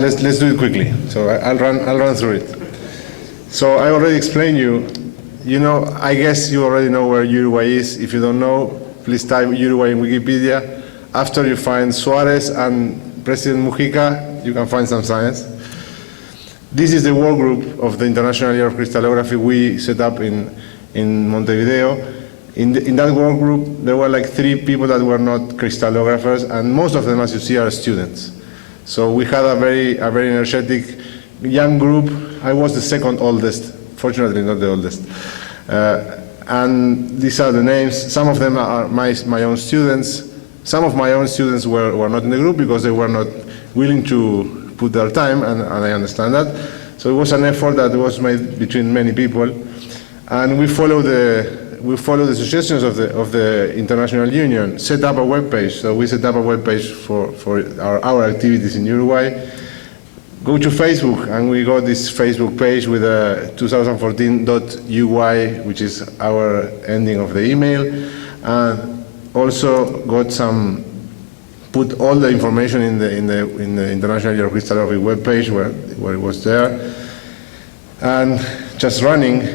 Let's do it quickly. So I'll run through it. So I already explained I guess you already know where Uruguay is. If you don't know, please type Uruguay in Wikipedia. After you find Suarez and President Mujica, you can find some science. This is the work group of the International Year of Crystallography we set up in Montevideo. In that work group, there were like 3 people that were not crystallographers, and most of them, as you see, are students. So we had a very energetic young group. I was the second oldest, fortunately not the oldest. And these are the names. Some of them are my own students. Some of my own students were not in the group because they were not willing to put their time, and I understand that. So it was an effort that was made between many people. And we follow the suggestions of the International Union, set up a web page. So we set up a web page for our activities in Uruguay. Go to Facebook, and we got this Facebook page with a 2014.uy, which is our ending of the email. And also put all the information in the International Year of Crystallography web page where it was there. And just running.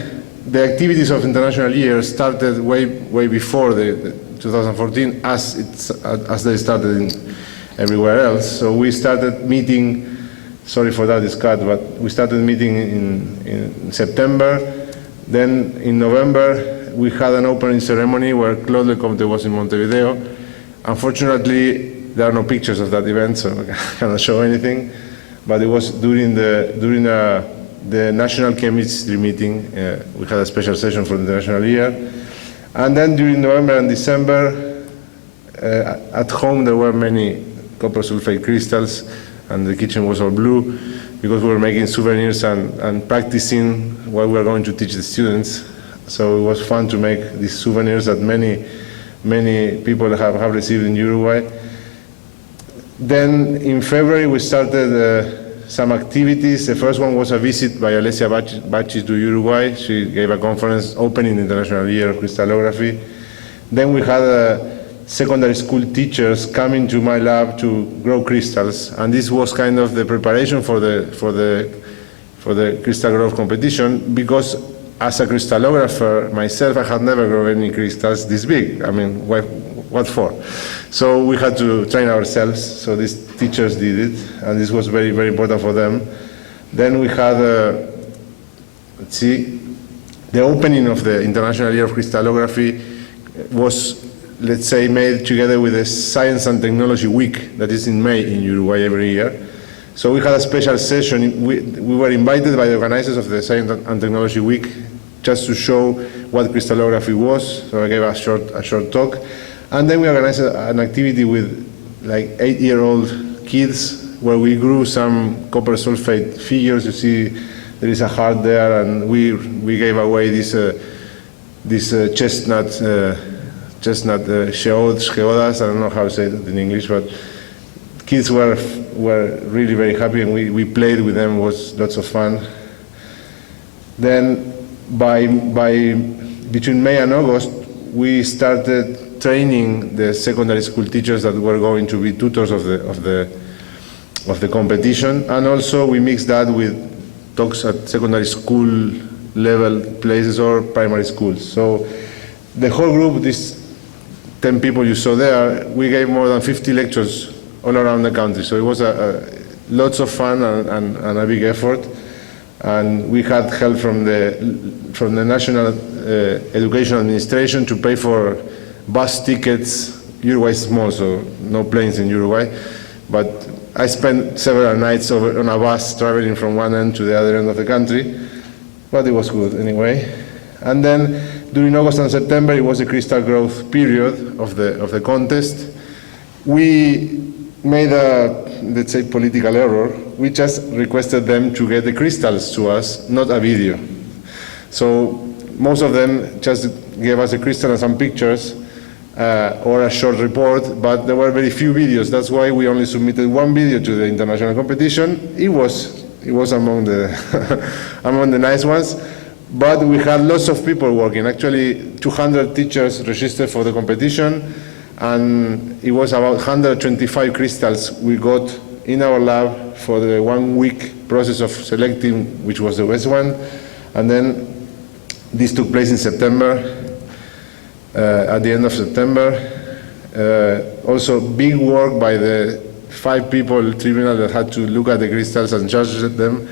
The activities of International Year started way before the 2014, as they started everywhere else. So we started meeting. Sorry for that, it's cut, but we started meeting in September. Then in November, we had an opening ceremony where Claude Lecomte was in Montevideo. Unfortunately, there are no pictures of that event, so I cannot show anything. But it was during the National Chemistry meeting. We had a special session for the International Year. And then during November and December, at home there were many copper sulfate crystals, and the kitchen was all blue because we were making souvenirs and practicing what we were going to teach the students. So it was fun to make these souvenirs that many people have received in Uruguay. Then in February we started some activities. The first one was a visit by Alessia Bacci to Uruguay. She gave a conference opening the International Year of Crystallography. Then we had secondary school teachers coming to my lab to grow crystals, and this was kind of the preparation for the crystal growth competition, because as a crystallographer myself, I had never grown any crystals this big. I mean, what for? So we had to train ourselves, so these teachers did it, and this was very important for them. Then we had, the opening of the International Year of Crystallography was, let's say, made together with the Science and Technology Week that is in May in Uruguay every year. So we had a special session. We were invited by the organizers of the Science and Technology Week just to show what crystallography was. So I gave a short talk. And then we organized an activity with like 8-year-old kids where we grew some copper sulfate figures. You see there is a heart there, and we gave away this chestnut geodas. I don't know how to say that in English, but kids were really very happy, and we played with them. It was lots of fun. Then between May and August, we started training the secondary school teachers that were going to be tutors of the competition, and also we mixed that with talks at secondary school level places or primary schools. So the whole group, these 10 people you saw there, we gave more than 50 lectures all around the country. So it was lots of fun and a big effort. And we had help from the National Education Administration to pay for bus tickets. Uruguay is small, so no planes in Uruguay. But I spent several nights on a bus traveling from one end to the other end of the country. But it was good anyway. And then during August and September, it was the crystal growth period of the contest. We made a, let's say, political error. We just requested them to get the crystals to us, not a video. So most of them just gave us a crystal and some pictures or a short report, but there were very few videos. That's why we only submitted one video to the international competition. It was among the among the nice ones. But we had lots of people working. Actually, 200 teachers registered for the competition, and it was about 125 crystals we got in our lab for the 1 week process of selecting which was the best one. And then this took place in September, at the end of September. Also big work by the 5 people tribunal that had to look at the crystals and judge them.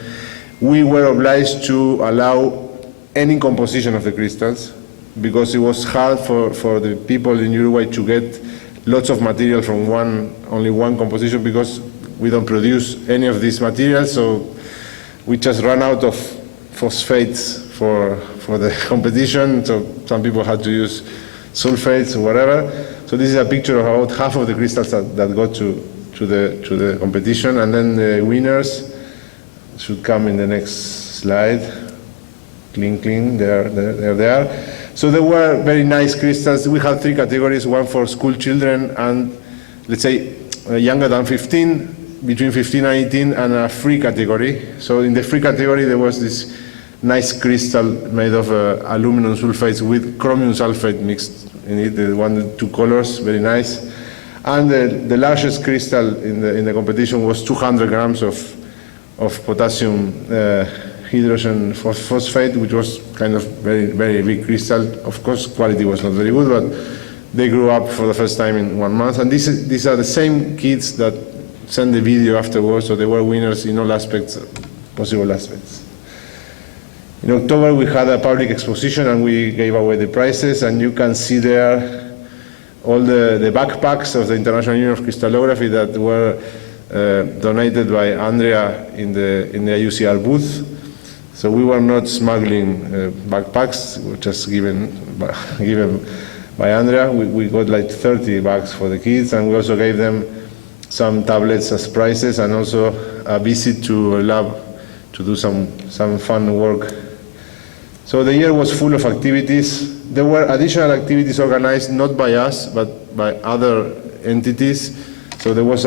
We were obliged to allow any composition of the crystals because it was hard for the people in Uruguay to get lots of material from only one composition because we don't produce any of these materials, so we just ran out of phosphates for the competition, so some people had to use sulfates or whatever. So this is a picture of about half of the crystals that got to the competition, and then the winners should come in the next slide. Clean, they're there. So there were very nice crystals. We had 3 categories, one for school children and, let's say, younger than 15, between 15 and 18, and a free category. So in the free category, there was this nice crystal made of aluminum sulfates with chromium sulfate mixed in it, the one with 2 colors, very nice. And the largest crystal in the competition was 200 grams of potassium hydrogen phosphate, which was kind of very big crystal. Of course, quality was not very good, but they grew up for the first time in 1 month. And these are the same kids that sent the video afterwards, so they were winners in all aspects, possible aspects. In October, we had a public exposition and we gave away the prizes, and you can see there all the backpacks of the International Union of Crystallography that were donated by Andrea in the IUCR booth. So we were not smuggling backpacks, we were just given by Andrea. We got like 30 bags for the kids, and we also gave them some tablets as prizes and also a visit to a lab to do some fun work. So the year was full of activities. There were additional activities organized not by us, but by other entities. So there was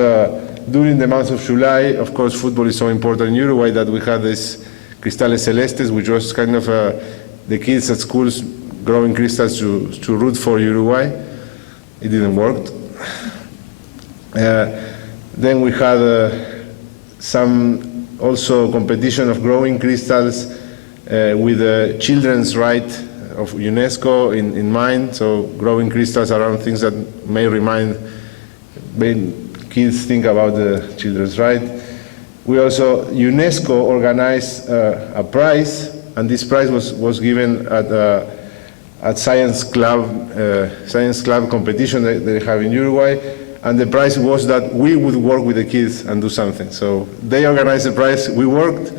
during the month of July, of course, football is so important in Uruguay that we had this Cristales Celestes, which was kind of the kids at schools growing crystals to root for Uruguay. It didn't work. Then we had some also competition of growing crystals with the children's right of UNESCO in mind, so growing crystals around things that may kids think about the children's right. We also, UNESCO organized a prize, and this prize was given at Science Club competition that they have in Uruguay, and the prize was that we would work with the kids and do something. So they organized the prize, we worked,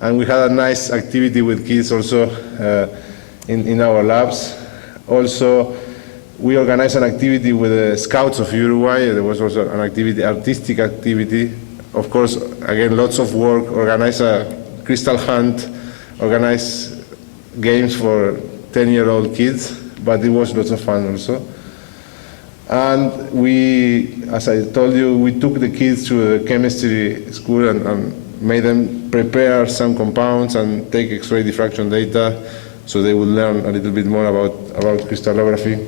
and we had a nice activity with kids also in our labs. Also, we organized an activity with the Scouts of Uruguay. There was also an activity, artistic activity. Of course, again, lots of work, organized a crystal hunt, organized games for 10-year-old kids, but it was lots of fun also. And we, as I told you, we took the kids to the chemistry school and made them prepare some compounds and take X-ray diffraction data so they would learn a little bit more about crystallography.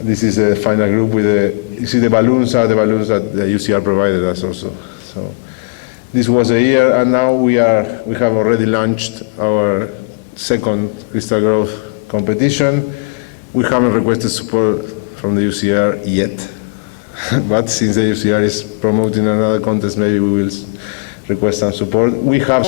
This is a final group with you see the balloons are the balloons that the UCR provided us also. So this was a year, and now we have already launched our second crystal growth competition. We haven't requested support from the UCR yet, but since the UCR is promoting another contest, maybe we will request some support. We have